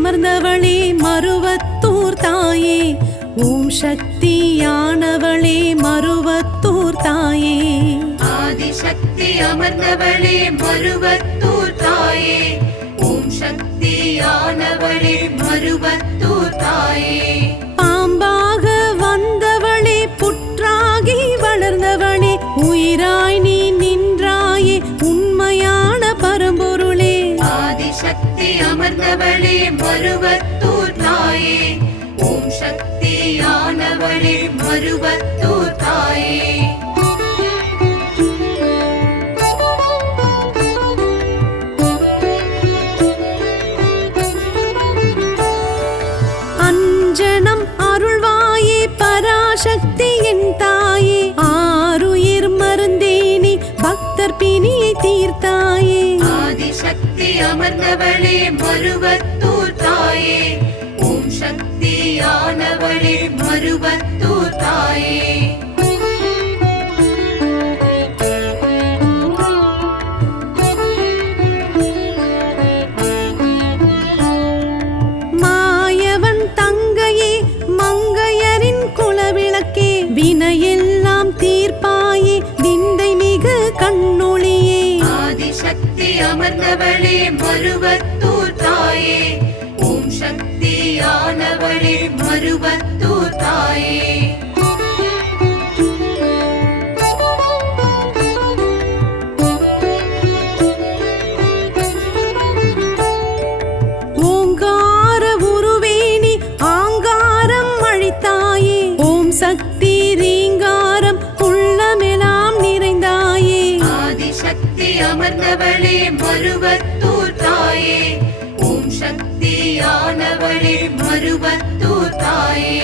அமர்ந்தவளே மருவத்தூர் தாயே, ஓம் சக்தியானவளே மருவத்தூர் தாயே. ஆதிசக்தி அமர்ந்தவளே மருவத்தூர் தாயே, ஓம் சக்தியானவளே மருவத்தூர் தாயே. பாம்பாக வந்தவளே புற்றாகி வளர்ந்தவளே, உயிராய் நீ நின்றாயே உண்மையான பரம்பொருளே. ஆதிசக்தி அமர்ந்தவளே மருவத்தூர் தாயே, ஓம் சக்தியானவளே மருவத்தூர் தாயே. அஞ்சனம் அருள்வாயே பராசக்தி என் தாயே, ஆருயிர் மருந்தேனி பக்தர் பிணியை தீர்த்தாயே. ஆதிசக்தி அமர்ந்தவளே மருவத்தூர் தாயே, ஓம் சக்தியானவளே மருவத்தூர் தாயே. மாயவன் தங்கையே மங்கையரின் குலவிளக்கே, வினையெல்லாம் தீர்ப்பாயே விந்தை மிகு கண்ணொளியே. ஆதிசக்தி அமர்ந்தவளே மருவத்தூர் தாயே, ஓம் சக்தியானவளே மருவத்தூர் தாயே. ஓங்கார உருவேணி ஆங்காரம் அழித்தாயே, ஓம் சக்தி ரீங்காரம் உள்ளமெல்லாம் நிறைந்தாயே. ஆதிசக்தி அமர்ந்தவளே மருவத்தூர் தாயே, ஓம் சக்தியானவளே மருவத்தூர் தாயே.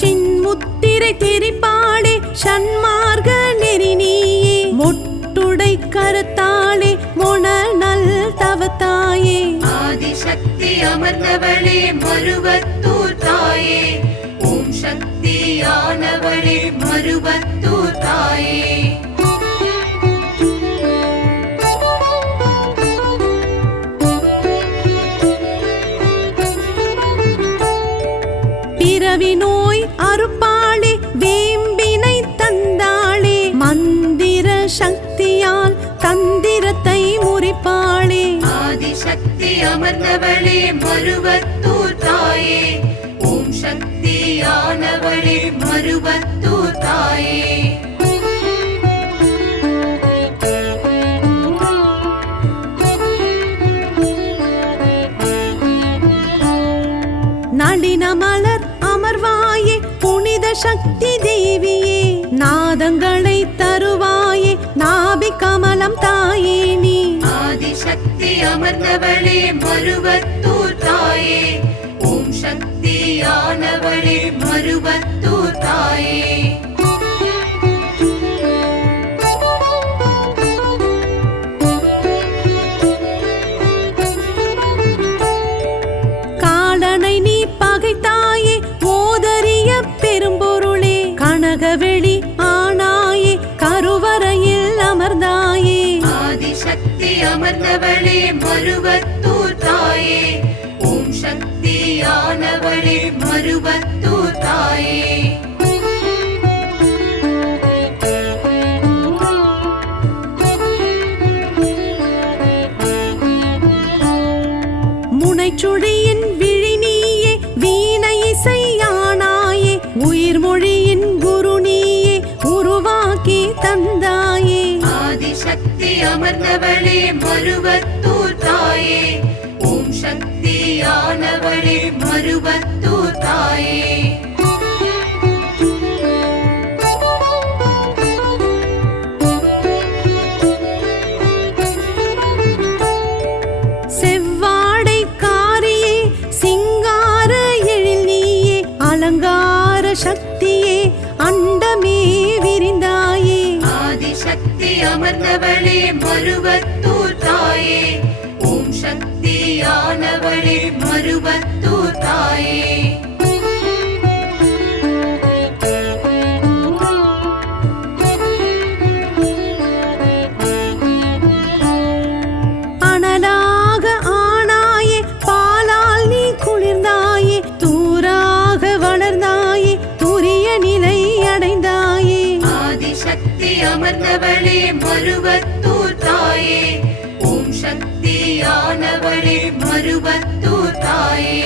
சின்முத்திரை தெரிப்பாளே சன்மார்க்க நெறி நீயே, மொட்டுடை கருத்தாளே மொணநல் தவத்தாயே. ஆதிசக்தி அமர்ந்தவளே மருவத்தூர் தாயே, ஓம் சக்தியானவளே மருவத்தூர் தாயே. பிறவி நோய் அறுப்பாளே வேம்பினை தந்தாளே, மந்திர சக்தியால் தந்திரத்தை முறிப்பாளே. ஆதிசக்தி அமர்ந்தவளே மருவத்தூர் தாயே, ஓம் சக்தியானவளே மருவத்தூர் தாயே. நளின மலர் அமர்வாயே புனித சக்தி தேவியே, நாதங்களை தருவாயே நாபி கமலம் தாயே நீ. ஆதிசக்தி அமர்ந்தவளே மருவத்தூர் தாயே, ஓம் சக்தியானவளே மருவத்தூர் தாயே. காலனை நீ பகைத்தாயே ஓதரிய பெரும்பொருளே, கனகவெளி ஆனாயே கருவறையில் அமர்ந்தாயே. ஆதிசக்தி அமர்ந்தவளே மருவத்தூர் தாயே, ஓம் சக்தியானவளே மருவத்தூர் தாயே. முனைச்சுழியின் விழி நீயே வீணை இசையானாயே, உயிர் மொழியின் குரு நீயே உருவாக்கி தந்தாயே. ஆதிசக்தி அமர்ந்தவளே மருவத்தூர் தாயே, ஓம் சக்தியானவளே மருவத்தூர் தாயே. செவ்வாடை காரியே சிங்கார எழில் நீயே, அலங்கார சக்தியே அண்டமே விரிந்தாயே. ஆதிசக்தி அமர்ந்தவளே மருவத்தூர் தாயே, ஓம் சக்தியானவளே மருவத்தூர் தாயே. அமர்ந்தவளே மருவத்தூர் தாயே ஓம் சக்தியானவளே மருவத்தூர் தாயே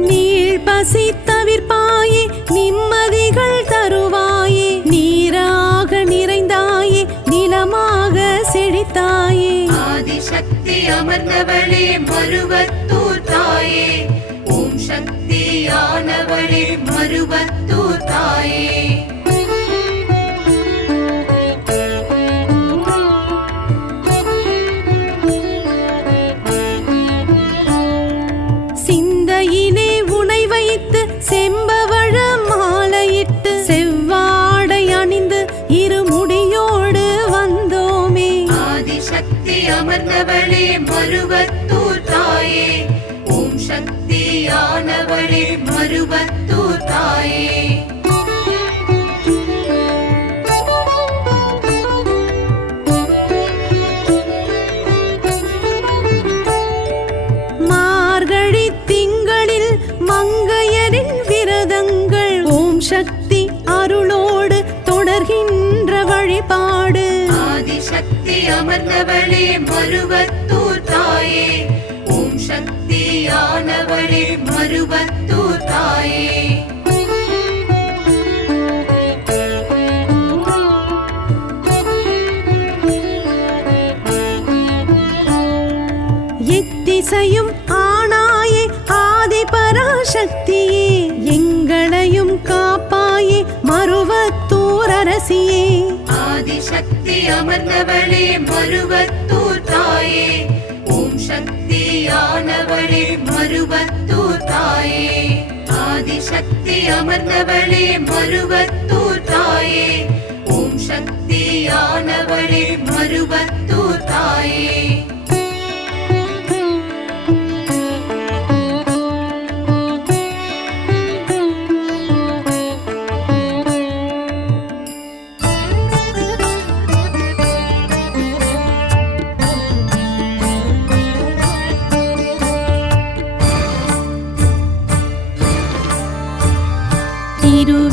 நீள் பசி தவிர்ப்பாயே நிம்மதிகள் தருவாயே நீராக நிறைந்தாயே நிலமாக செழித்தாயே ஆதிசக்தி அமர்ந்தவளே மருவத்தூர் தாயே ஓம் சக்தியானவளே மருவத்தூர் தாயே சிந்தையிலே உனை வைத்து செம்பவழ மாலையிட்டு செவ்வாடை அணிந்து இருமுடியோடு வந்தோமே ஆதிசக்தி அமர்ந்தவளே மருவத்தூர் தாயே ஓம் சக்தியானவளே மருவத்தூர் தாயே மார்கழி திங்களில் மங்கையரின் விரதங்கள் ஓம் சக்தி அருளோடு தொடர்கின்ற வழிபாடு ஆதிசக்தி அமர்ந்தவளே மருவத்தூர் தாயே ஓம் சக்தியானவளே மருவத்தூர் தாயே எத்திசையும் ஆனாயே ஆதி பராசக்தியே எங்களையும் காப்பாயே மருவத்தூர் அரசியே ஆதிசக்தி அமர்ந்தவளே மருவத்தூர் தாயே ஓம் சக்தியானவளே மருவத்தூர் தாயே ஆதிசக்தி அமர்ந்தவளே மருவத்தூர் தாயே ஓம் சக்தியானவளே மருவத்தூர் தாயே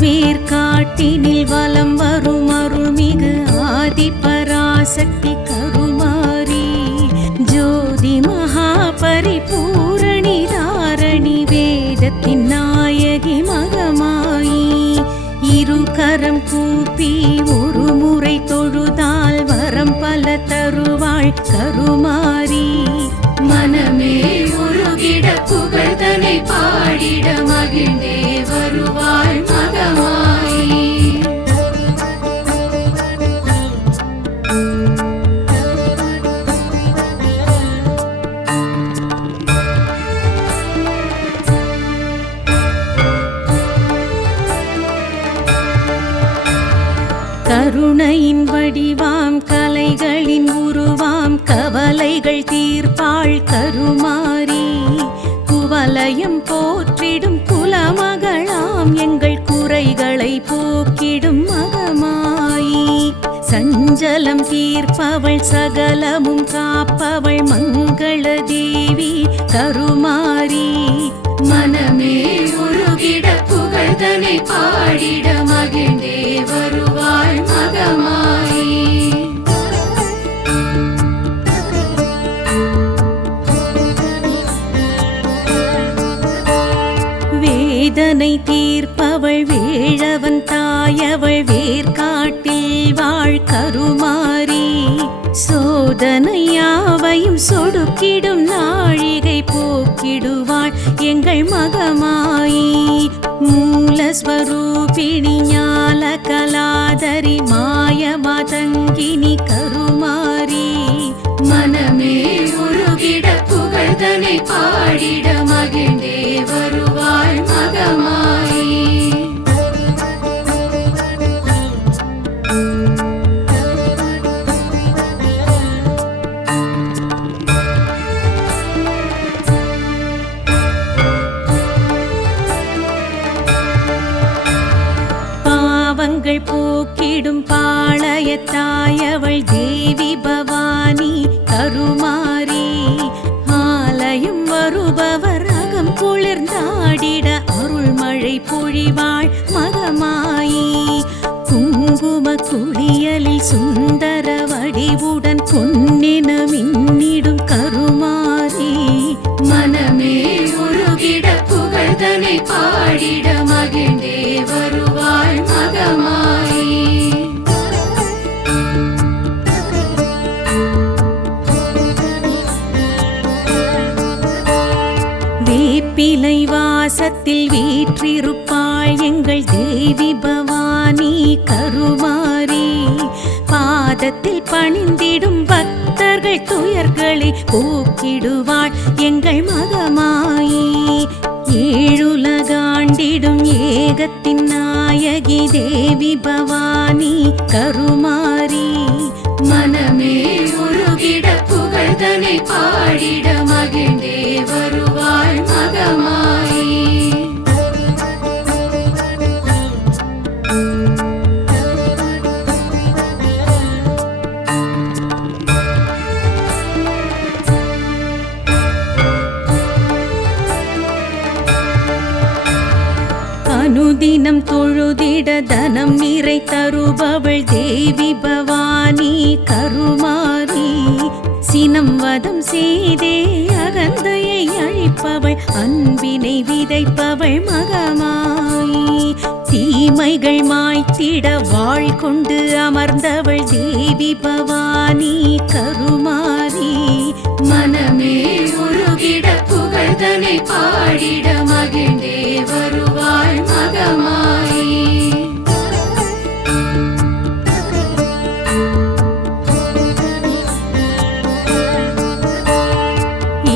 திருவேற்காட்டினில் வலம் வரும் அருள்மிகு ஆதி பராசக்தி கருமாரி ஜோதி மகா பரிபூரணி தாரணி வேதத்தின் நாயகி மகமாயி இரு கரம் கூப்பி ஒரு முறை தொழுதால் வரம் பல தருவாள் கருமாரி மனமே உருகிட புகழ்தனை பாடிட மகிழ்ந்தே வருவாள் மகமாயி கருணையின் வடிவாம் கலைகளின் உருவாம் கவலைகள் தீர்ப்பாள் கருமாரி குவலயம் போற்றிடும் குலமகளாம் எங்கள் குறைகளை போக்கிடும் மகமாயி சஞ்சலம் தீர்ப்பவள் சகலமும் காப்பவள் மங்கள தேவி கருமாரி மனமே உருகிட புகழ்தனை பாடிட மகிழ்ந்தே வருவாள் மகமாயி வேதனை தீர்ப்பவள் வேழவன் தாயவள் வேர்காட்டில் வாழ் கருமாரி சோதனையாவையும் சொடுக்கிடும் நாழிகை போக்கிடுவாள் எங்கள் மகமாயி மூலஸ்வரூபிணி ஞால கலாதரி மாய மதங்கினி கருமாரி மனமே உருகிட புகழ்தனை பாடிட மகிழ்ந்தே வருவாள் மகமாயி பாவங்கள் போக்கிடும் பாளையத்தாயவள் தேவி பவானி கருமாரி ஆலயம் உயர்ந்தாடிட அருள்மழை பொழிவாள் மகமாயி. குங்கும குளியலில் சுந்தர வடிவுடன் பொன்னென மின்னிடும் கருமாரி. மனமே உருகிட புகழ்தனை பாடிட மகிழ்ந்தே வருவாள் மகமாயி. வேப்பிலை வாசத்தில் வீற்றிருப்பாள் எங்கள் தேவி பவானி கருமாரி. பாதத்தில் பணிந்திடும் பக்தர்கள் துயர்களை போக்கிடுவாள் எங்கள் மகமாயி. ஏழுலகாண்டிடும் ஏகத்தின் நாயகி தேவி பவானி கருமாரி. மனமே உருகிட புகழ்தனை பாடிட மகிழ்ந்தே வருவாள் மகமாயி. அனுதினம் தொழுதிட தனம் நிறை தருபவள் தேவி பவானி கருமாரி. சினம் வதம் செய்தே அகந்தையை அழிப்பவள் அன்பினை விதைப்பவள் மகமாயி. தீமைகள் மாய்த்திட வாழ் கொண்டு அமர்ந்தவள் தேவி பவானி கருமாரி. மனமே உருகிட புகழ்தனை பாடிட மகிழ்ந்தே வருவாள் மகமாயி.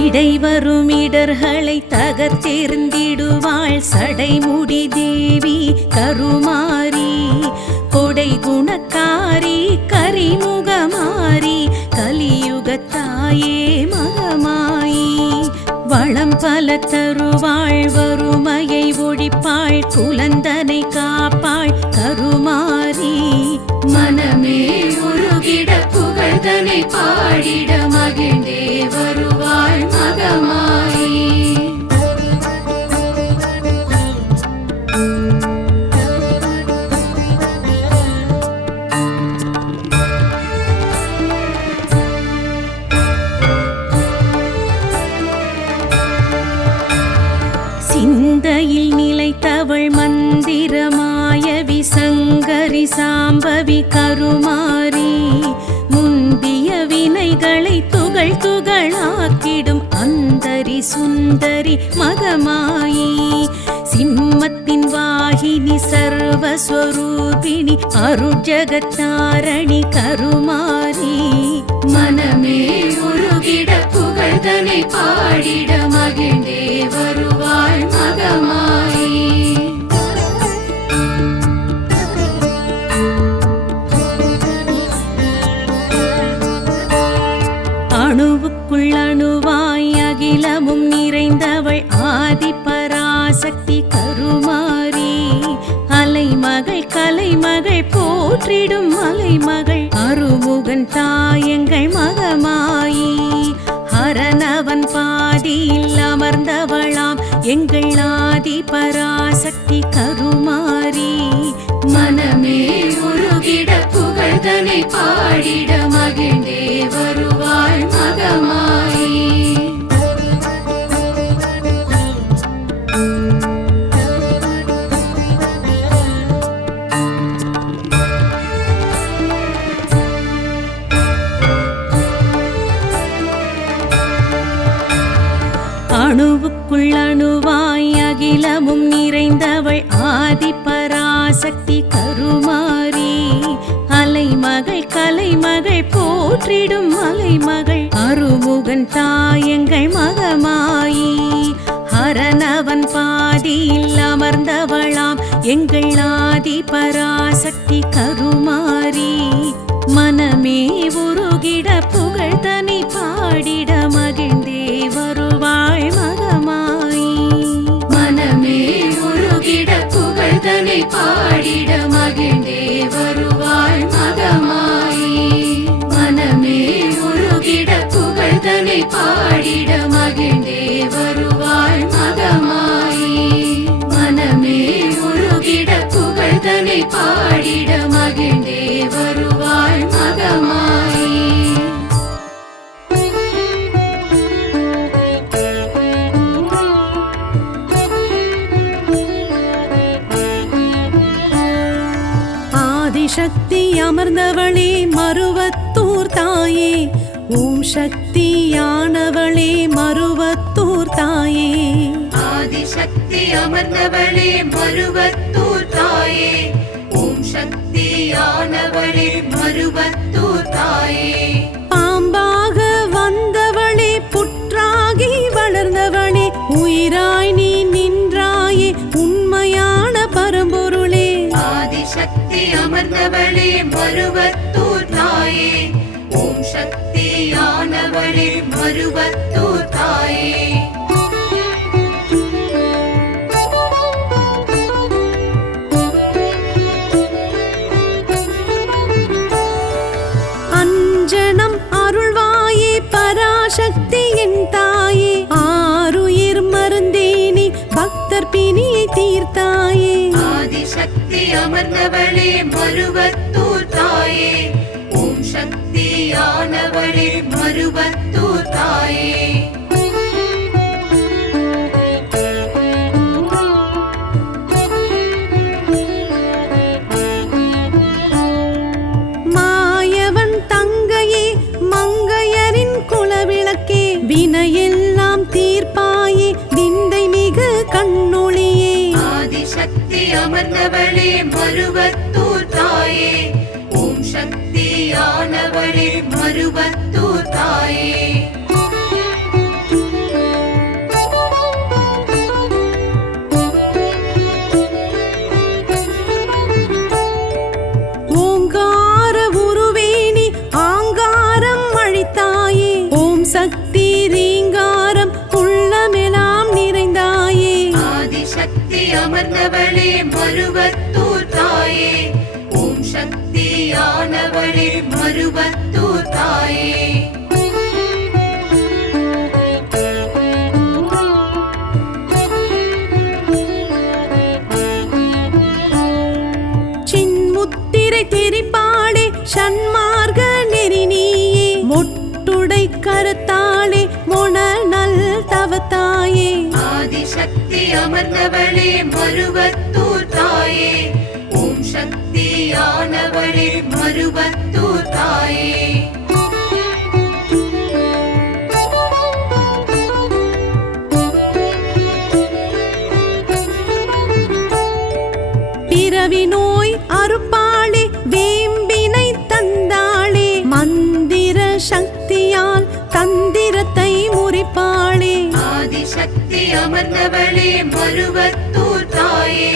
இடைவரும் இடர்களை தகர்த்தெறிந்திடுவாள் சடைமுடி தேவி கருமாரி. கொடை குணக்காரி கரிமுகமாரி கலியுகத்தாயே மகமாயி. வளம் பல தருவாள் வறுமையை ஒழிப்பாள் குலந்தனை காப்பாள் கருமாரி. மனமே உருகிட புகழ்தனை பாடிட மகிழ்ந்தே வருவாள் மகமாயி. சிந்தையில் நிலைத்தவள் மந்திரமாயவி சங்கரி சாம்பவி கருமாரி. முந்திய வினைகளை துகள் துகளாக்கிடும் அந்தரி சுந்தரி மகமாயி. சிம்மத்தின் வாகினி சர்வஸ்வரூபிணி அருட்ஜகத்தாரணி கருமாரி. மனமே உருகிட புகழ்தனை பாடிட மகிழ்ந்தே வருவாள் மகமாயி. அணுவுக்குள் அணுவாய் அகிலமும் நிறைந்தவள் ஆதி பராசக்தி கருமாரி. அலைமகள் கலைமகள் போற்றிடும் மலைமகள் அருமுகன் தாயங்கள் மகமாயி. ஹரனவன் பாதியில் அமர்ந்தவளாம் எங்கள் ஆதி பராசக்தி கருமாரி. மனமே உருகிட புகழ்தனை பாடிட மகிழ்ந்தே வருவாள் மகமாயி. அணுவுக்குள் அணுவாய் அகிலமும் நிறைந்தவள் ஆதி பராசக்தி கருமாரி. அலைமகள் கலைமகள் போற்றிடும் மலைமகள் அருமுகன் தாயங்கள் மகமாயி. ஹரனவன் பாதியில் அமர்ந்தவளாம் எங்கள் ஆதி பராசக்தி கருமாரி. மனமே உருகிட புகழ்தனை பாடிட மகிழ்ந்தே வருவாள் மகமாயி. மனமே உருகிட புகழ்தனை பாடிட மகிழ்ந்தே வருவாள் மகமாயி. மனமே உருகிட புகழ்தனை பாடிட மகிழ்ந்தே வருவாள் மகமாயி. ஆதிசக்தி அமர்ந்தவளே மருவத்தூர் தாயே, ஓம் சக்தியானவளே மருவத்தூர் தாயே. ஆதிசக்தி அமர்ந்தவளே மருவத்தூர் தாயே, ஓம் சக்தியானவளே மருவத்தூர் தாயே. பாம்பாக வந்தவளே புற்றாகி வளர்ந்தவளே, உயிராய் நீ நின்றாயே உண்மையான பரம்பொருளே. ஆதிசக்தி அமர்ந்தவளே மருவத்தூர் தாயே, ஓம் சக்தியானவளே மருவத்தூர் தாயே. அஞ்சனம் அருள்வாயே பராசக்தி என் தாயே, ஆருயிர் மருந்தேனி பக்தர் பிணியை தீர்த்தாயே. ஆதிசக்தி அமர்ந்தவளே மருவத்தூர் தாயே, ஓம் சக்தியானவளே மருவத்தூர் தாயே. மாயவன் தங்கையே மங்கையரின் குலவிளக்கே, வினையெல்லாம் தீர்ப்பாயே விந்தை மிகு கண்ணொளியே. ஆதிசக்தி அமர்ந்தவளே மருவத்தூர் தாயே, ஓம் சக்தியானவளே மருவத்தூர் தாயே. ஓங்கார உருவேணி ஆங்காரம் அழித்தாயே, ஓம் சக்தி ரீங்காரம் உள்ளமெல்லாம் நிறைந்தாயே. ஆதிசக்தி அமர்ந்தவளே மருவத்தூர் தாயே, ஓம் சக்தியானவளே மருவத்தூர் தாயே. சின்முத்திரை தெரிப்பாளே சன்மார்க்க நெறி நீயே, மொட்டுடை கருத்தாளே மொணநல் தவத்தாயே. ஆதிசக்தி அமர்ந்தவளே மருவத்தூர் தாயே, ஓம் சக்தியானவளே மருவத்தூர் தாயே. பிறவி நோய் அறுப்பாளே வேம்பினை தந்தாளே, மந்திர சக்தியால் தந்திரத்தை முறிப்பாளே. ஆதிசக்தி அமர்ந்தவளே மருவத்தூர் தாயே,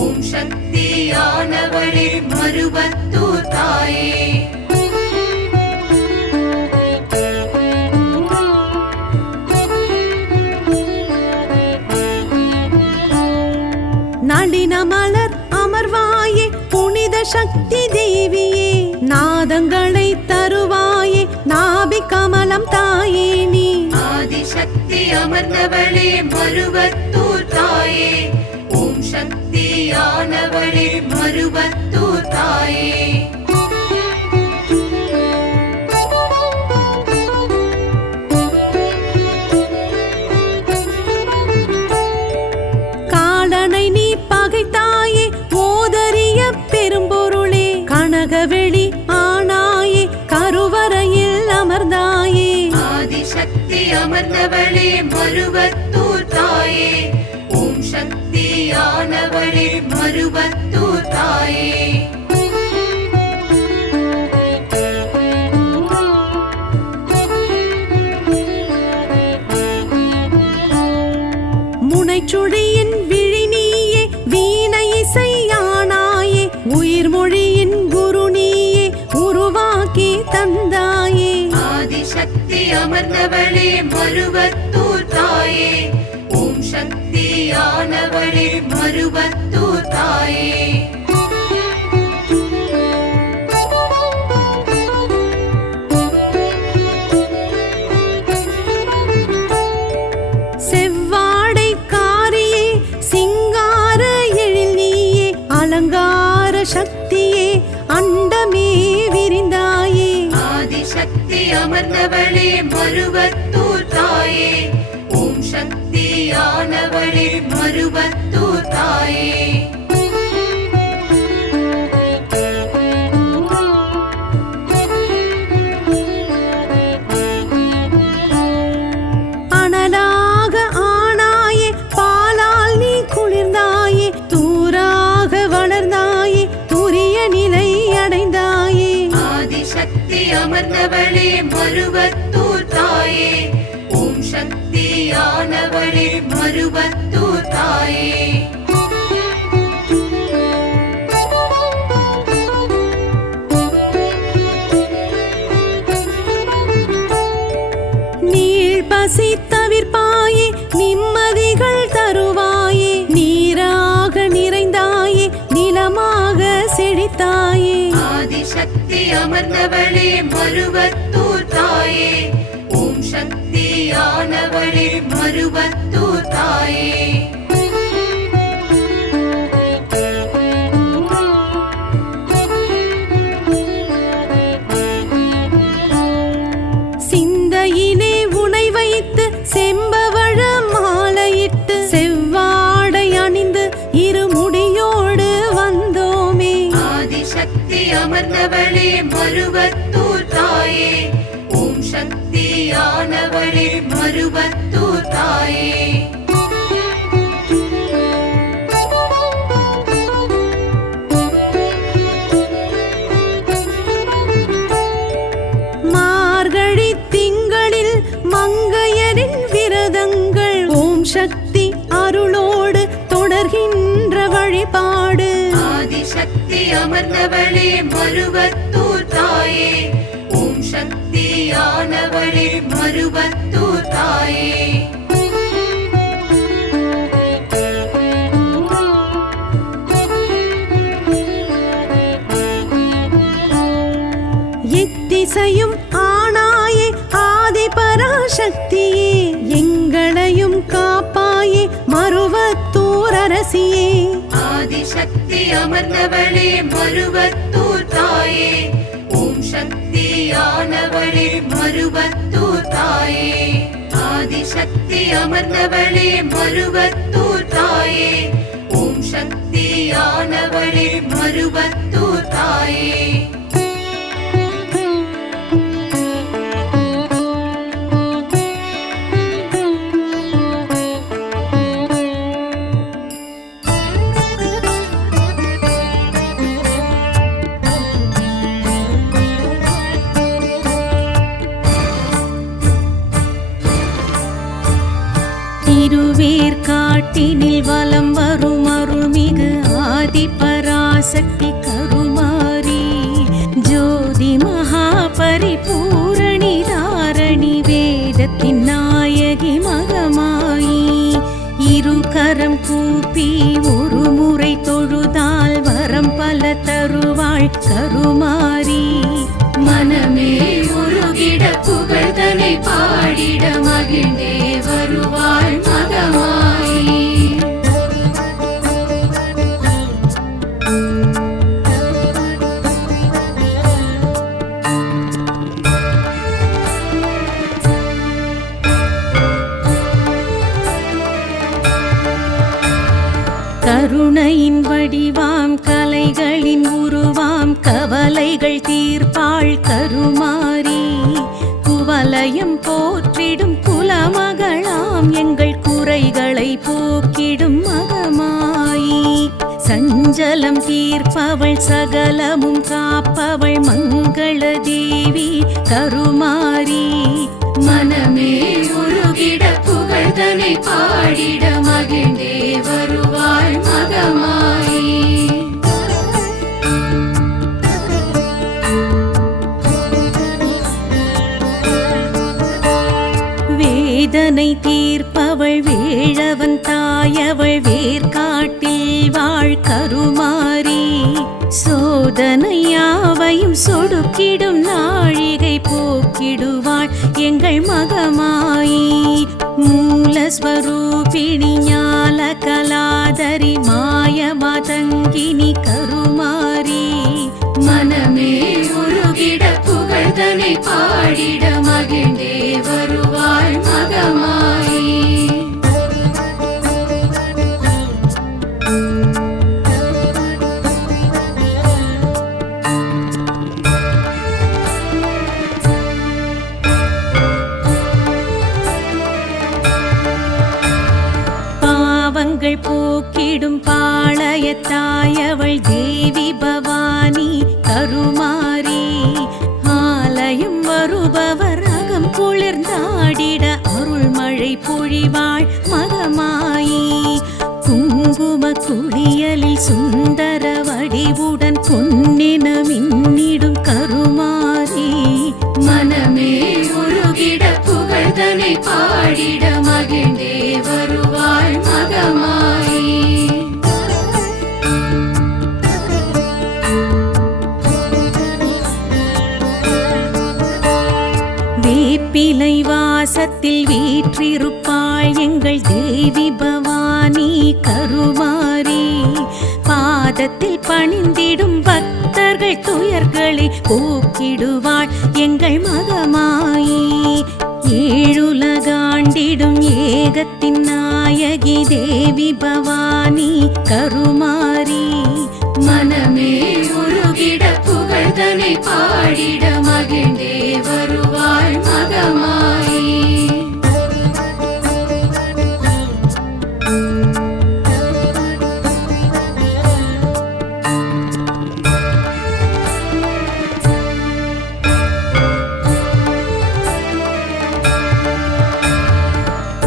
ஓம் சக்தியானவளே மருவத்தூர் தாயே. நளின மலர் அமர்வாயே புனித சக்தி தேவியே, நாதங்களை தருவாயே நாபி கமலம் தாயே நீ. ஆதிசக்தி அமர்ந்தவளே மருவத்தூர் தாயே, ஓம் சக்தியானவளே மருவத்தூர் தாயே. காலனை நீ பகைத்தாயே ஓதரிய பெரும்பொருளே, கனகவெளி ஆனாயே கருவறையில் அமர்ந்தாயே. ஆதிசக்தி அமர்ந்தவளே மருவத்தூர் தாயே, ஓம் சக்தியானவளே மருவத்தூர் தாயே. முனைச்சுழியின் விழி நீயே வீணை இசையானாயே, உயிர் மொழியின் குரு நீயே உருவாக்கி தந்தாயே. ஆதிசக்தி அமர்ந்தவளே மருவத்தூர் தாயே, ஓம் சக்தியானவளே மருவத்தூர் தாயே. செவ்வாடை காரியே சிங்கார எழில் நீயே, அலங்கார சக்தியே அண்டமே விரிந்தாயே. ஆதிசக்தி அமர்ந்தவளே மருவத்தூர் தாயே, ஓம் சக்தியானவளே மருவத்தூர் தாயே. அமர்ந்தவளே மருவத்தூர் தாயே ஓம் சக்தியானவளே மருவத்தூர் தாயே பசி தவிர்ப்பாயே நிம்மதிகள் தருவாயே நீராக நிறைந்தாயே நிலமாக செழித்தாயே ஆதிசக்தி அமர்ந்தவளே மருவத்தூர் தாயே ஓம் சக்தியானவளே மருவத்தூர் தாயே சிந்தையிலே உனை வைத்து செம்பவழ மாலையிட்டு செவ்வாடை அணிந்து இருமுடியோடு வந்தோமே ஆதிசக்தி அமர்ந்தவளே மருவத்தூர் தாயே ஓம் சக்தியானவளே மருவத்தூர் தாயே மார்கழி திங்களில் மங்கையரின் விரதங்கள் ஓம் சக்தி அருளோடு தொடர்கின்ற வழிபாடு ஆதிசக்தி அமர்ந்தவளே மருவத்தூர் தாயே ஓம் சக்தியானவளே மருவத்தூர் தாயே எத்திசையும் ஆனாயே ஆதி பராசக்தியே எங்களையும் காப்பாயே மருவத்தூர் அரசியே ஆதிசக்தி அமர்ந்தவளே மருவத்தூர் தாயே ஓம் சக்தியானவளே மருவத்தூர் தாயே ஆதிசக்தி அமர்ந்தவளே மருவத்தூர் தாயே ஓம் சக்தியானவளே மருவத்தூர் தாயே திருவேற்காட்டினில் வலம் வரும் அருள்மிகு ஆதி பராசக்தி கருமாரி ஜோதி மகா பரிபூரணி தாரணி வேதத்தின் நாயகி மகமாயி இரு கரம் கூப்பி ஒரு முறை தொழுதால் வரம் பல தருவாள் கருமாரி மனமே உருகிட புகழ்தனை பாடிட மகிழ்ந்தே வருவாள் மகமாயி கருணையின் வடிவாம் கலைகளின் உருவாம் கவலைகள் தீர்ப்பாள் கருமாரி குவலயம் போற்றிடும் குலமகளாம் எங்கள் குறைகளை போக்கிடும் மகமாயி சஞ்சலம் தீர்ப்பவள் சகலமும் காப்பவள் மங்கள தேவி கருமாரி மனமே உருகிட புகழ்தனை பாடிட மகிழ்ந்தே வருவாள் மகமாயி வேதனை தீர்ப்பவள் வேழவன் தாயவள் வேர்காட்டில் வாழ் கருமாரி சோதனையாவையும் சொடுக்கிடும் நாழிகை போக்கிடுவாள் எங்கள் மகமாயி மூலஸ்வரூபிணி ஞால கலாதரி மாய மதங்கினி கருமாரி மனமே உருகிட புகழ்தனை பாடிட மகிழ்ந்தே வருவாள் மகமாயி பாவங்கள் போக்கிடும் பாளையத்தாயவள் தேவி பவானி கருமாரி ஆல பொழிவாள் மகமாயி குங்கும குளியலில் சுந்தர வடிவுடன் பொன்னென மின்னிடும் கருமாரி மனமே உருகிட புகழ்தனை பாடிட மகிழ்ந்தே வருவாள் மகமாயி வேப்பிலை வாசத்தில் வீற்றிருப்பாள் எங்கள் தேவி பவானி கருமாரி பாதத்தில் பணிந்திடும் பக்தர்கள் துயர்களை போக்கிடுவாள் எங்கள் மகமாயி ஏழுலகாண்டிடும் ஏகத்தின் நாயகி தேவி பவானி கருமாரி மனமே உருகிட புகழ்தனை பாடிட மகிழ்ந்தே வருவாள் மகமாயி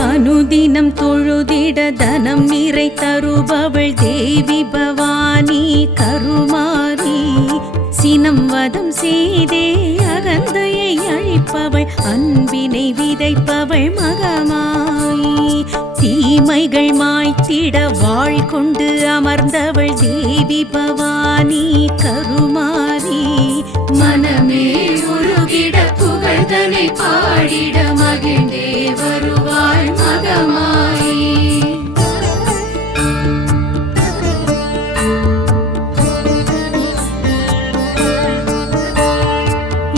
அனுதினம் தொழுதிட தனம் நிறை தருபவள் தேவி பவானி கருமாரி சினம் வதம் செய்தே அகந்தையை அழிப்பவள் அன்பினை விதைப்பவள் மகமாயி தீமைகள் மாய்த்திட வாழ் கொண்டு அமர்ந்தவள் தேவி பவானி கருமாரி மனமே உருகிட புகழ்தனை பாடிட மகிழ்ந்தே வருவாள் மகமாயி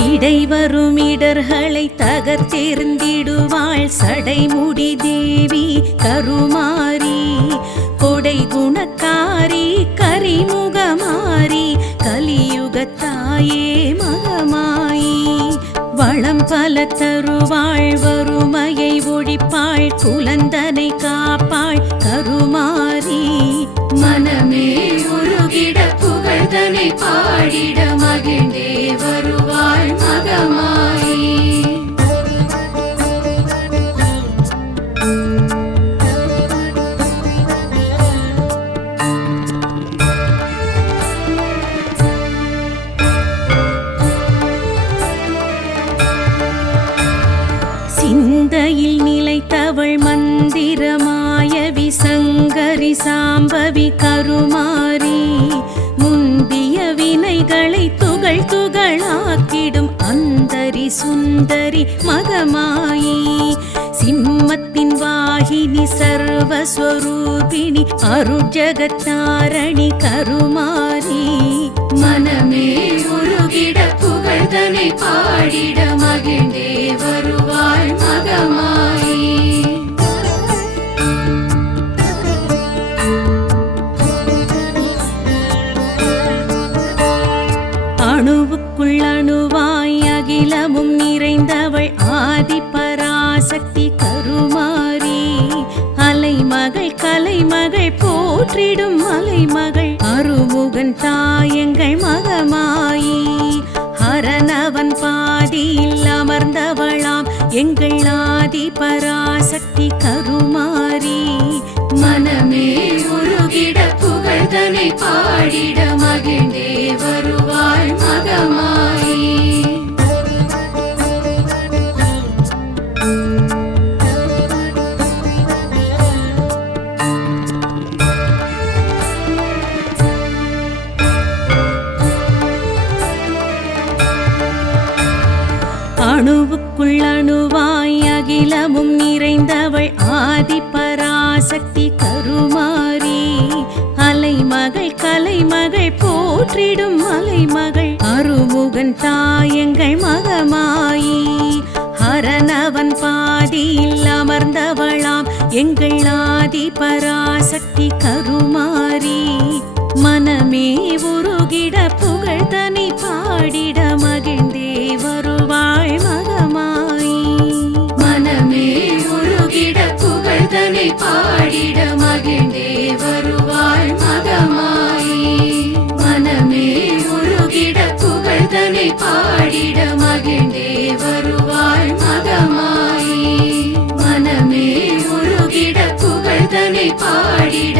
இடைவரும் இடர்களை தகர்த்தெறிந்திடுவாள் சடைமுடி தேவி கருமாரி கொடை குணக்காரி கரிமுகமாரி கலியுகத்தாயே மகமாயி வளம் பல தருவாள் வறுமையை ஒழிப்பாள் குலந்தனை காப்பாள் கருமாரி மனமே உருகிட புகழ்தனை பாடிட மகிழ்ந்தே வருவாள் மகமாயி சிந்தையில் நிலைத்தவள் மந்திரமாய விசங்கரி சாம்பவி கருமாரி முந்திய வினைகளை துகள் துகளாக்கிடும் அந்தரி சுந்தரி மகமாயி சிம்மத்தின் வாகினி சர்வஸ்வரூபிணி அருஜகத்தாரணி கருமாரி மனமே உருகிட புகழ்தனை பாடிட மகிழ்ந்தே வருவாள் மகமாயி அணுவுக்குள் அணுவாய் அகிலமும் நிறைந்தவள் ஆதி பராசக்தி கருமாரி அலைமகள் கலைமகள் போற்றிடும் மலைமகள் அருமுகன் தாயங்கள் மகமாயி ஹரனவன் பாதியில் அமர்ந்தவளாம் எங்கள் ஆதி பராசக்தி கருமாரி மனமே உருகிட புகழ்தனை பாடிட மகிழ்ந்தே வருவாள் மகமாயி அணுவுக்குள் அணுவாய் அகிலமும் நிறைந்தவள் ஆதி பராசக்தி கருமாரி அலைமகள் கலைமகள் போற்றிடும் மலைமகள் அருமுகன் தாயங்கள் மகமாயி ஹரனவன் பாதியில் அமர்ந்தவளாம் எங்கள் ஆதி பராசக்தி கருமாரி மனமே உருகிட புகழ்தனை பாடிட மகிழ்ந்தே வருவாள் மகமாயி மனமே உருகிட புகழ்தனை பாடிட மகிழ்ந்தே வருவாள் மகமாயி மனமே உருகிட புகழ்தனை பாடிட மகிழ்ந்தே வருவாள் மகமாயி மனமே பாடிட